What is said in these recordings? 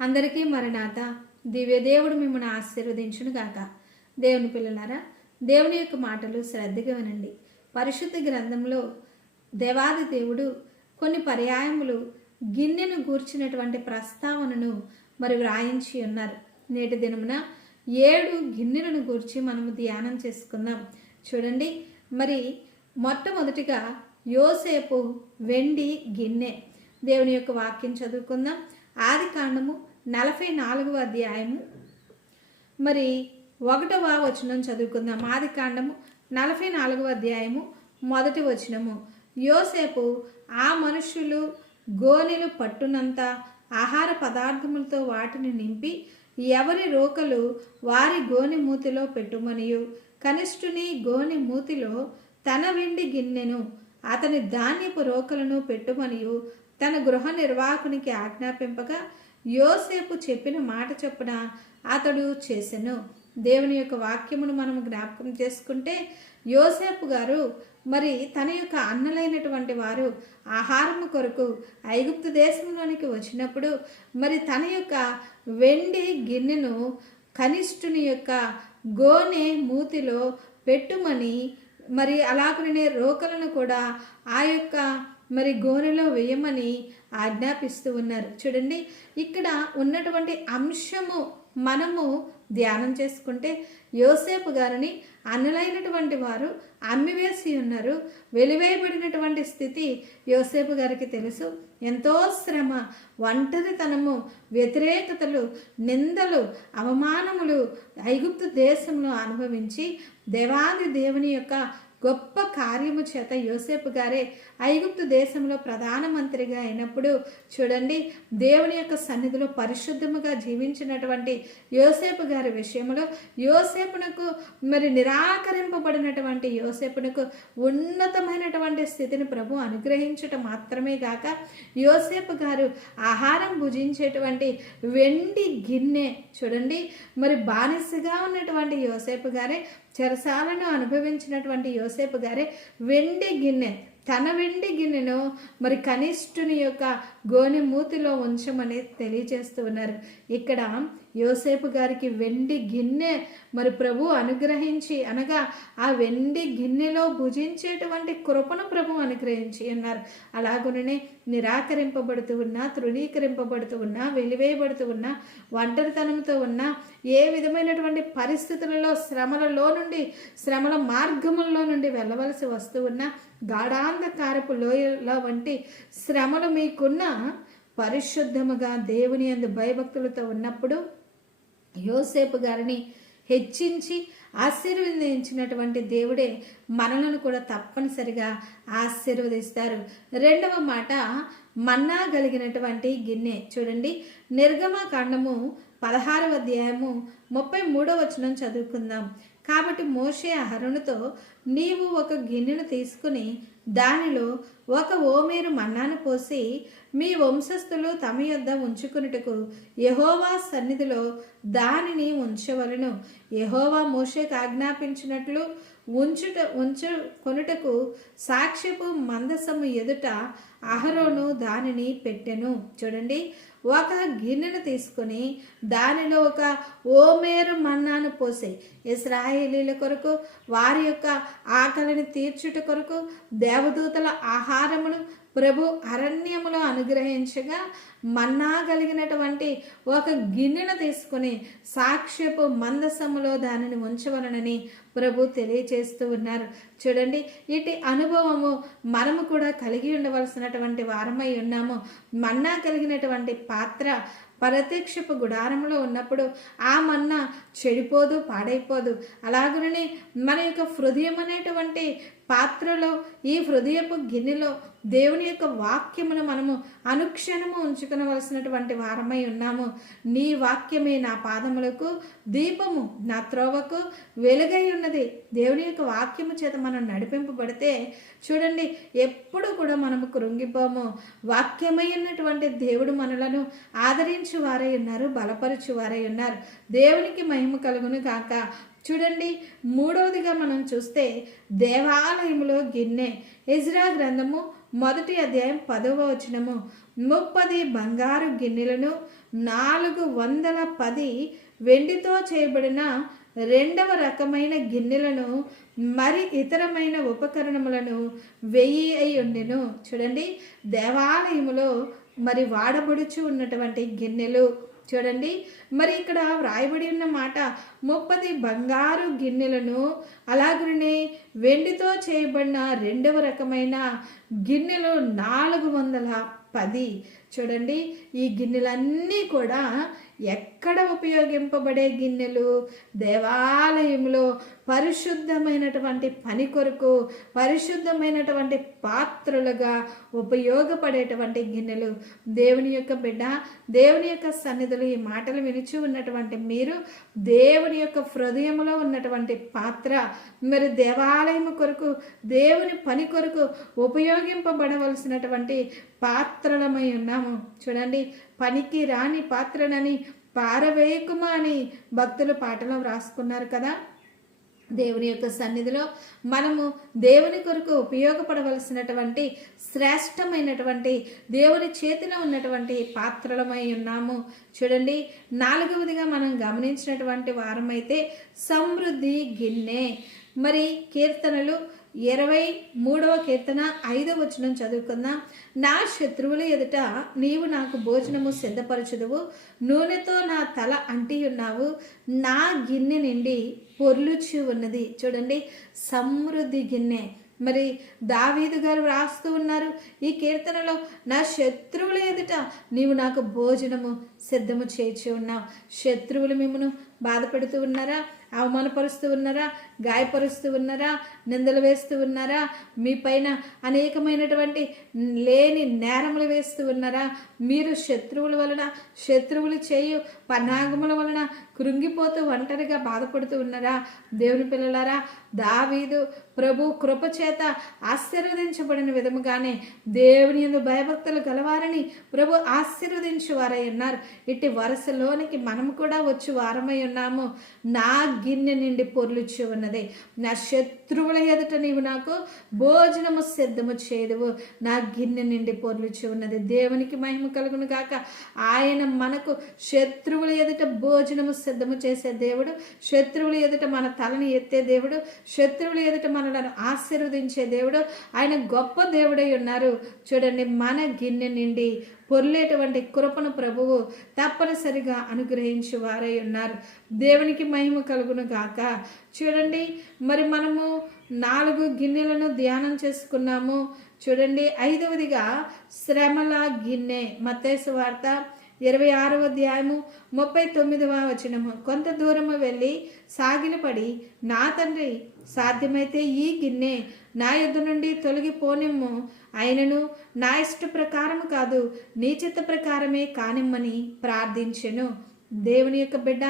అందరికీ మరణాత దివ్యదేవుడు మిమ్మల్ని ఆశీర్వదించును గాక. దేవుని పిల్లలారా దేవుని యొక్క మాటలు శ్రద్ధగా వినండి. పరిశుద్ధ గ్రంథంలో దేవాది దేవుడు కొన్ని పర్యాయములు గిన్నెను గూర్చినటువంటి ప్రస్తావనను మరి వ్రాయించి ఉన్నారు. నేటి దినమున ఏడు గిన్నెలను గూర్చి మనము ధ్యానం చేసుకుందాం. చూడండి. మరి మొట్టమొదటిగా యోసేపు వెండి గిన్నె. దేవుని యొక్క వాక్యం చదువుకుందాం. ఆది కాండము నలభై నాలుగవ అధ్యాయము. మరి ఒకటవ వచనం చదువుకుందాం. ఆది కాండము నలభై నాలుగవ అధ్యాయము మొదటి వచనము. యోసేపు ఆ మనుషులు గోనెలు పట్టునంత ఆహార పదార్థములతో వాటిని నింపి ఎవరి రోకలు వారి గోని మూతిలో పెట్టుమనియు. కనిష్ఠుని గోని మూతిలో తన వెండి గిన్నెను అతని ధాన్యపు రోకలను పెట్టుమనియు. తన గృహ నిర్వాహకునికి ఆజ్ఞాపింపగా యోసేపు చెప్పిన మాట చొప్పున అతడు చేసెను. దేవుని యొక్క వాక్యమును మనం జ్ఞాపకం చేసుకుంటే యోసేపు గారు మరి తన యొక్క అన్నలైనటువంటి వారు ఆహారము కొరకు ఐగుప్తు దేశంలోనికి వచ్చినప్పుడు మరి తన యొక్క వెండి గిన్నెను కనిష్ఠుని యొక్క గోనె మూతిలో పెట్టుమని మరి అలాగనే రోకలను కూడా ఆ యొక్క మరి గోనెలో వేయమని ఆజ్ఞాపిస్తూ ఉన్నారు. చూడండి ఇక్కడ ఉన్నటువంటి అంశము మనము ధ్యానం చేసుకుంటే యోసేపు గారిని అన్నులైనటువంటి వారు అమ్మివేసి ఉన్నారు. వెలివేయబడినటువంటి స్థితి యోసేపు గారికి తెలుసు. ఎంతో శ్రమ ఒంటరితనము వ్యతిరేకతలు నిందలు అవమానములు ఐగుప్తు దేశంలో అనుభవించి దేవాది దేవుని యొక్క గొప్ప కార్యము చేత యోసేపు గారే ఐగుప్తు దేశంలో ప్రధానమంత్రిగా అయినప్పుడు చూడండి దేవుని యొక్క సన్నిధిలో పరిశుద్ధముగా జీవించినటువంటి యోసేపు గారి విషయంలో యోసేపునకు మరి నిరాకరింపబడినటువంటి యోసేపునకు ఉన్నతమైనటువంటి స్థితిని ప్రభు అనుగ్రహించటం మాత్రమే గాక యోసేపు గారు ఆహారం భుజించేటువంటి వెండి గిన్నె చూడండి మరి బానిసగా ఉన్నటువంటి యోసేపు గారే చెరసాలను అనుభవించినటువంటి యోసేపు గారే వెండి గిన్నె తన వెండి గిన్నెను మరి కనిష్ఠుని యొక్క గోనె మూతిలో ఉంచమని తెలియజేస్తూ ఉన్నారు. ఇక్కడ యోసేపు గారికి వెండి గిన్నె మరి ప్రభు అనుగ్రహించి అనగా ఆ వెండి గిన్నెలో భుజించేటువంటి కృపను ప్రభు అనుగ్రహించి అన్నారు అలాగుననే నిరాకరింపబడుతూ ఉన్నా తృణీకరింపబడుతూ ఉన్నా వెలివేయబడుతూ ఉన్నా ఒంటరితనంతో ఉన్నా ఏ విధమైనటువంటి పరిస్థితులలో శ్రమలలో నుండి శ్రమల మార్గముల్లో నుండి వెళ్ళవలసి వస్తూ ఉన్నా గాఢాంధకారపు లోయల వంటి శ్రమలు మీకున్న పరిశుద్ధముగా దేవుని అందు భయభక్తులతో ఉన్నప్పుడు యోసేపు గారిని హెచ్చించి ఆశీర్వదించినటువంటి దేవుడే మనలను కూడా తప్పనిసరిగా ఆశీర్వదిస్తారు. రెండవ మాట మన్నా కలిగినటువంటి గిన్నె. చూడండి నిర్గమ కాండము పదహారవ అధ్యాయము ముప్పై మూడవ వచనం చదువుకుందాం. కాబట్టి మోషే అహరునితో నీవు ఒక గిన్నెను తీసుకుని దానిలో ఒక ఓమేరు మన్నాను పోసి మీ వంశస్థులు తమ యొద్ద ఉంచుకున్నట్టుకు యహోవా సన్నిధిలో దానిని ఉంచవలను. యహోవా మోషేకు ఆజ్ఞాపించినట్లు ఉంచుట ఉంచు కొనుటకు సాక్ష్యపు మందసము ఎదుట అహరోను దానిని పెట్టెను. చూడండి ఒక గిన్నెను తీసుకొని దానిలో ఒక ఓమేరు మన్నాను పోసే. ఇస్రాయేలీల కొరకు వారి యొక్క ఆకలిని తీర్చుట కొరకు దేవదూతల ఆహారమును ప్రభు అరణ్యములో అనుగ్రహించగా మన్నా కలిగినటువంటి ఒక గిన్నెను తీసుకుని సాక్ష్యపు మందసములో దానిని ఉంచవలనని ప్రభు తెలియచేస్తూ ఉన్నారు. చూడండి ఇటు అనుభవము మనము కూడా కలిగి ఉండవలసినటువంటి వారమై ఉన్నాము. మన్నా కలిగినటువంటి పాత్ర ప్రత్యక్షపు గుడారంలో ఉన్నప్పుడు ఆ మన్నా చెడిపోదు పాడైపోదు. అలాగనే మన యొక్క హృదయం అనేటువంటి పాత్రలో ఈ హృదయపు గిన్నెలో దేవుని యొక్క వాక్యమును మనము అనుక్షణము ఉంచుకునవలసినటువంటి వారమై ఉన్నాము. నీ వాక్యమే నా పాదములకు దీపము నా త్రోవకు వెలుగై ఉన్నది. దేవుని యొక్క వాక్యము చేత మనం నడిపింపబడితే చూడండి ఎప్పుడు కూడా మనము కృంగిపోము. వాక్యమైనటువంటి దేవుడు మనలను ఆదరించు వారై ఉన్నారు బలపరచు వారై ఉన్నారు. దేవునికి మహిమ కలుగును కాక చూడండి మూడవదిగా మనం చూస్తే దేవాలయంలో గిన్నె. ఇజ్రా గ్రంథము మొదటి అధ్యాయం పదవ వచనము. ముప్పది బంగారు గిన్నెలను నాలుగు వందల పది వెండితో చేయబడిన రెండవ రకమైన గిన్నెలను మరి ఇతరమైన ఉపకరణములను వెయ్యి అయి ఉండెను. చూడండి దేవాలయములో మరి వాడబడుచు ఉన్నటువంటి గిన్నెలు. చూడండి. మరి ఇక్కడ వ్రాయబడి ఉన్న మాట ముప్పది బంగారు గిన్నెలను అలాగనే వెండితో చేయబడిన రెండవ రకమైన గిన్నెలు నాలుగు వందల పది. చూడండి ఈ గిన్నెలన్నీ కూడా ఎక్కడ ఉపయోగింపబడే గిన్నెలు? దేవాలయంలో పరిశుద్ధమైనటువంటి పని కొరకు పరిశుద్ధమైనటువంటి పాత్రలుగా ఉపయోగపడేటువంటి గిన్నెలు. దేవుని యొక్క బిడ్డ దేవుని యొక్క సన్నిధులు ఈ మాటలు వినిచి ఉన్నటువంటి మీరు దేవుని యొక్క హృదయంలో ఉన్నటువంటి పాత్ర మరి దేవాలయం కొరకు దేవుని పని కొరకు ఉపయోగింపబడవలసినటువంటి పాత్రలమై ఉన్నాము. చూడండి పనికి రాని పాత్రనని పారవేయకుమా అని భక్తులు పాటలో వ్రాసుకున్నారు కదా. దేవుని యొక్క సన్నిధిలో మనము దేవుని కొరకు ఉపయోగపడవలసినటువంటి శ్రేష్టమైనటువంటి దేవుని చేతిలో ఉన్నటువంటి పాత్రలమై ఉన్నాము. చూడండి నాలుగవదిగా మనం గమనించినటువంటి వారమైతే సమృద్ధి గిన్నె. మరి కీర్తనలు ఇరవై మూడవ కీర్తన ఐదవ వచనం చదువుకుందాం. నా శత్రువుల ఎదుట నీవు నాకు భోజనము సిద్ధపరచుదువు. నూనెతో నా తల అంటి ఉన్నావు. నా గిన్నె నిండి పొర్లుచి ఉన్నది. చూడండి సమృద్ధి గిన్నె. మరి దావీదు గారు వ్రాస్తూ ఉన్నారు ఈ కీర్తనలో నా శత్రువుల ఎదుట నీవు నాకు భోజనము సిద్ధము చేర్చి ఉన్నావు. శత్రువులు మిమ్మను బాధపడుతూ ఉన్నారా? అవమానపరుస్తూ ఉన్నారా? గాయపరుస్తూ ఉన్నారా? నిందలు వేస్తూ ఉన్నారా? మీ పైన అనేకమైనటువంటి లేని నేరములు వేస్తూ ఉన్నారా? మీరు శత్రువుల వలన శత్రువులు చేయు పన్నాగముల వలన కృంగిపోతూ ఒంటరిగా బాధపడుతూ ఉన్నారా? దేవుని పిల్లలారా దావీదు ప్రభు కృప చేత ఆశీర్వదించబడిన విధముగానే దేవుని ఎందు భయభక్తులు కలవారని ప్రభు ఆశీర్వదించేవారై ఉన్నారు. ఇట్టి వరుసలోనికి మనము కూడా వచ్చి వారమై ఉన్నాము. నా గిన్నె నిండి పొర్లుచి ఉన్నది. నా శత్రువుల ఎదుట నీవు నాకు భోజనము సిద్ధము చేయదువు నా గిన్నె నిండి పొర్లుచి ఉన్నది. దేవునికి మహిమ కలుగును గాక. ఆయన మనకు శత్రువుల ఎదుట భోజనము సిద్ధము చేసే దేవుడు. శత్రువుల ఎదుట మన తలని ఎత్తే దేవుడు. శత్రువులు ఎదుట మనలను ఆశీర్వదించే దేవుడు. ఆయన గొప్ప దేవుడై ఉన్నారు. చూడండి మన గిన్నె నిండి పొర్లేటువంటి కృపను ప్రభువు తప్పనిసరిగా అనుగ్రహించి వారై ఉన్నారు. దేవునికి మహిమ కలుగును గాక. చూడండి మరి మనము నాలుగు గిన్నెలను ధ్యానం చేసుకున్నాము. చూడండి ఐదవదిగా శ్రమల గిన్నె మత్తేసు వార్త ఇరవై ఆరవ అధ్యాయము ముప్పై తొమ్మిదవ వచనము. కొంత దూరము వెళ్ళి సాగిలపడి నా తండ్రి సాధ్యమైతే ఈ గిన్నె నా యుద్ధ నుండి తొలగిపోనిమ్ము. ఆయనను నా ఇష్ట ప్రకారము కాదు నీ చిత్త ప్రకారమే కానిమ్మని ప్రార్థించెను. దేవుని యొక్క బిడ్డ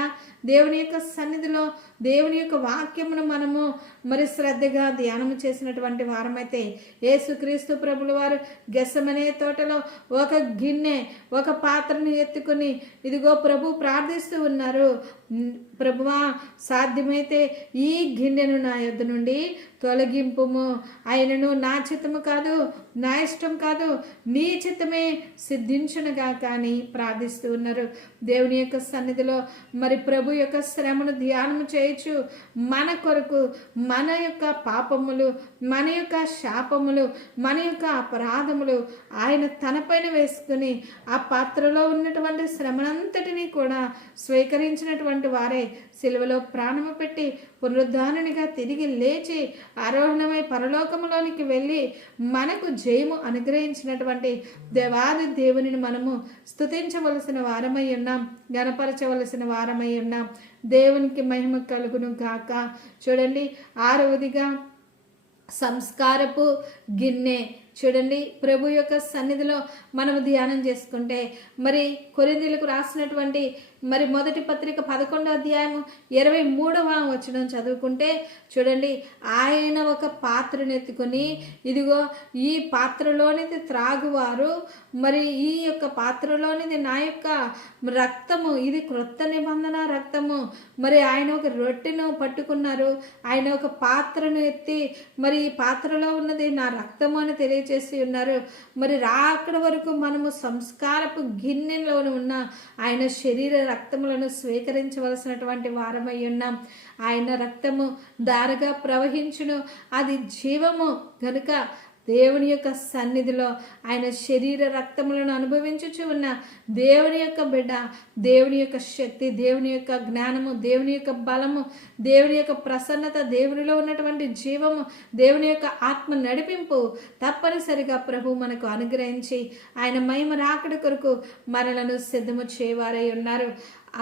దేవుని యొక్క సన్నిధిలో దేవుని యొక్క వాక్యమును మనము మరి శ్రద్ధగా ధ్యానము చేసినటువంటి వారమైతే యేసుక్రీస్తు ప్రభుల వారు గెసమనే తోటలో ఒక గిన్నె ఒక పాత్రను ఎత్తుకుని ఇదిగో ప్రభు ప్రార్థిస్తూ ఉన్నారు. ప్రభువా సాధ్యమైతే ఈ గిన్నెను నా యొద్ నుండి తొలగింపుము. ఆయనను నా చిత్తము కాదు నా ఇష్టం కాదు నీ చిత్తమే సిద్ధించునుగా కానీ ప్రార్థిస్తూ ఉన్నారు. దేవుని యొక్క సన్నిధిలో మరి ప్రభు యొక్క శ్రమను ధ్యానం చేయొచ్చు మన కొరకు మన మన యొక్క పాపములు మన యొక్క శాపములు మన యొక్క అపరాధములు ఆయన తనపైన వేసుకుని ఆ పాత్రలో ఉన్నటువంటి శ్రమనంతటినీ కూడా స్వీకరించినటువంటి వారే సిలువలో ప్రాణము పెట్టి పునరుద్ధానునిగా తిరిగి లేచి ఆరోహణమై పరలోకములోనికి వెళ్ళి మనకు జయము అనుగ్రహించినటువంటి దేవాది దేవునిని మనము స్తుతించవలసిన వారమై ఉన్నాం గణపరచవలసిన వారమై ఉన్నాం. దేవునికి మహిమ కలుగును గాక. చూడండి ఆరవదిగా సంస్కారపు గిన్నె. చూడండి ప్రభు యొక్క సన్నిధిలో మనము ధ్యానం చేసుకుంటే మరి కొరిందీలకు రాసినటువంటి మరి మొదటి పత్రిక పదకొండో అధ్యాయము ఇరవై మూడవ వచనం చదువుకుంటే చూడండి ఆయన ఒక పాత్రనెత్తుకొని ఇదిగో ఈ పాత్రలోనిది త్రాగువారు మరి ఈ యొక్క పాత్రలోనిది నా యొక్క రక్తము ఇది క్రొత్త నిబంధన రక్తము. మరి ఆయన ఒక రొట్టెను పట్టుకున్నారు ఆయన ఒక పాత్రను ఎత్తి మరి ఈ పాత్రలో ఉన్నది నా రక్తము అని తెలియచేసి ఉన్నారు. మరి రాకడ వరకు మనము సంస్కారపు గిన్నెలో ఉన్న ఆయన శరీర రక్తములను స్వీకరించవలసినటువంటి వారమై ఉన్నాం. ఆయన రక్తము దారగా ప్రవహించును. అది జీవము. గనుక దేవుని యొక్క సన్నిధిలో ఆయన శరీర రక్తములను అనుభవించుచు ఉన్న దేవుని యొక్క బిడ్డ దేవుని యొక్క శక్తి దేవుని యొక్క జ్ఞానము దేవుని యొక్క బలము దేవుని యొక్క ప్రసన్నత దేవునిలో ఉన్నటువంటి జీవము దేవుని యొక్క ఆత్మ నడిపింపు తప్పనిసరిగా ప్రభు మనకు అనుగ్రహించి ఆయన మహిమ రాకడి కొరకు మనలను సిద్ధము చేయవారై ఉన్నారు.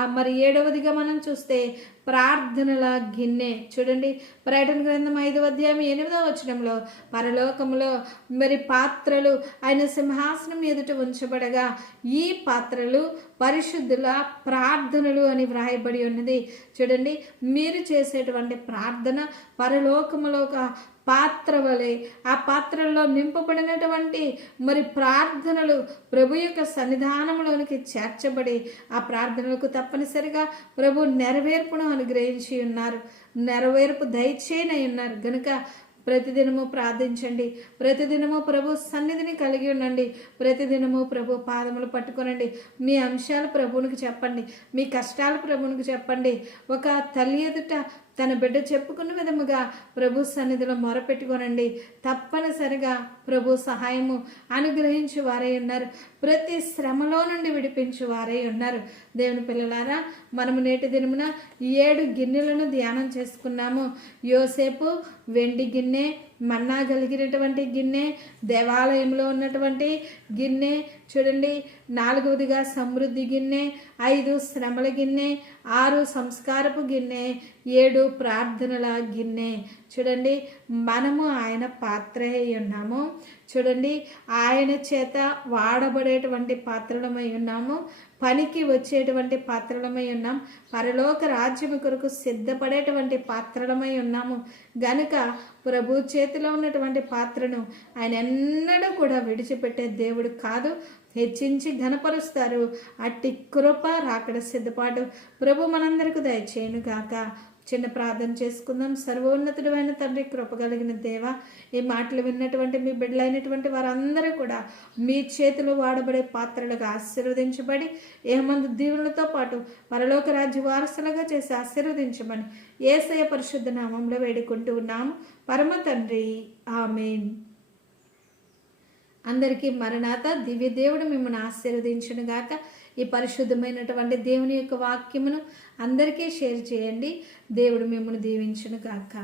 మరి ఏడవదిగా మనం చూస్తే ప్రార్థనల గిన్నె. చూడండి పర్యటన గ్రంథం ఐదవ అధ్యాయం ఎనిమిదవ వచనంలో పరలోకంలో మరి పాత్రలు ఆయన సింహాసనం ఎదుట ఉంచబడగా ఈ పాత్రలు పరిశుద్ధుల ప్రార్థనలు అని వ్రాయబడి ఉన్నది. చూడండి మీరు చేసేటువంటి ప్రార్థన పరలోకములో ఒక పాత్ర వలె ఆ పాత్రల్లో నింపబడినటువంటి మరి ప్రార్థనలు ప్రభు యొక్క సన్నిధానంలోనికి చేర్చబడి ఆ ప్రార్థనలకు తప్పనిసరిగా ప్రభు నెరవేర్పును అనుగ్రహించి ఉన్నారు. నెరవేర్పు దయచేనై ఉన్నారు. గనుక ప్రతిదినము ప్రార్థించండి. ప్రతిదినము ప్రభు సన్నిధిని కలిగి ఉండండి. ప్రతిదినము ప్రభు పాదములు పట్టుకోనండి. మీ అంశాలు ప్రభువునికి చెప్పండి. మీ కష్టాలు ప్రభువునికి చెప్పండి. ఒక తల్లి ఎదుట తన బిడ్డ చెప్పుకున్న విధముగా ప్రభు సన్నిధిలో మొరపెట్టుకోనండి. తప్పనిసరిగా ప్రభు సహాయము అనుగ్రహించి వారై ఉన్నారు. ప్రతి శ్రమలో నుండి విడిపించి వారై ఉన్నారు. దేవుని పిల్లలారా మనము నేటి దినమున ఏడు గిన్నెలను ధ్యానం చేసుకున్నాము. యోసేపు వెండి గిన్నె మన్నా కలిగినటువంటి గిన్నె దేవాలయంలో ఉన్నటువంటి గిన్నె చూడండి నాలుగవదిగా సమృద్ధి గిన్నె ఐదు శ్రమల గిన్నె ఆరు సంస్కారపు గిన్నె ఏడు ప్రార్థనల గిన్నె. చూడండి మనము ఆయన పాత్ర ఉన్నాము. చూడండి ఆయన చేత వాడబడేటువంటి పాత్రలమై ఉన్నాము. పనికి వచ్చేటువంటి పాత్రలమై ఉన్నాం. పరలోక రాజ్యము కొరకు సిద్ధపడేటువంటి పాత్రలమై ఉన్నాము. గనుక ప్రభు చేతిలో ఉన్నటువంటి పాత్రను ఆయన ఎన్నడూ కూడా విడిచిపెట్టే దేవుడు కాదు. హెచ్చించి ఘనపరుస్తారు. అట్టి కృప రాకడ సిద్ధపాటు. ప్రభు మనందరికీ దయచేయను గాక చిన్న ప్రార్థన చేసుకుందాం. సర్వోన్నతుడమైన తండ్రి కృపగలిగిన దేవ ఈ మాటలు విన్నటువంటి మీ బిడ్డలైనటువంటి వారందరూ కూడా మీ చేతిలో వాడబడే పాత్రలుగా ఆశీర్వదించబడి ఏమందు దీవులతో పాటు పరలోక రాజ్య వారసులుగా చేసి ఆశీర్వదించమని ఏసయ పరిశుద్ధ నామంలో వేడుకుంటూ ఉన్నాము. పరమ తండ్రి. ఆమెన్. అందరికీ మరణాత. దివ్య దేవుడు మిమ్మల్ని ఆశీర్వదించును గాక. ఈ పరిశుద్ధమైనటువంటి దేవుని యొక్క వాక్యమును అందరికీ షేర్ చేయండి. దేవుడు మిమ్మల్ని దీవించును గాక.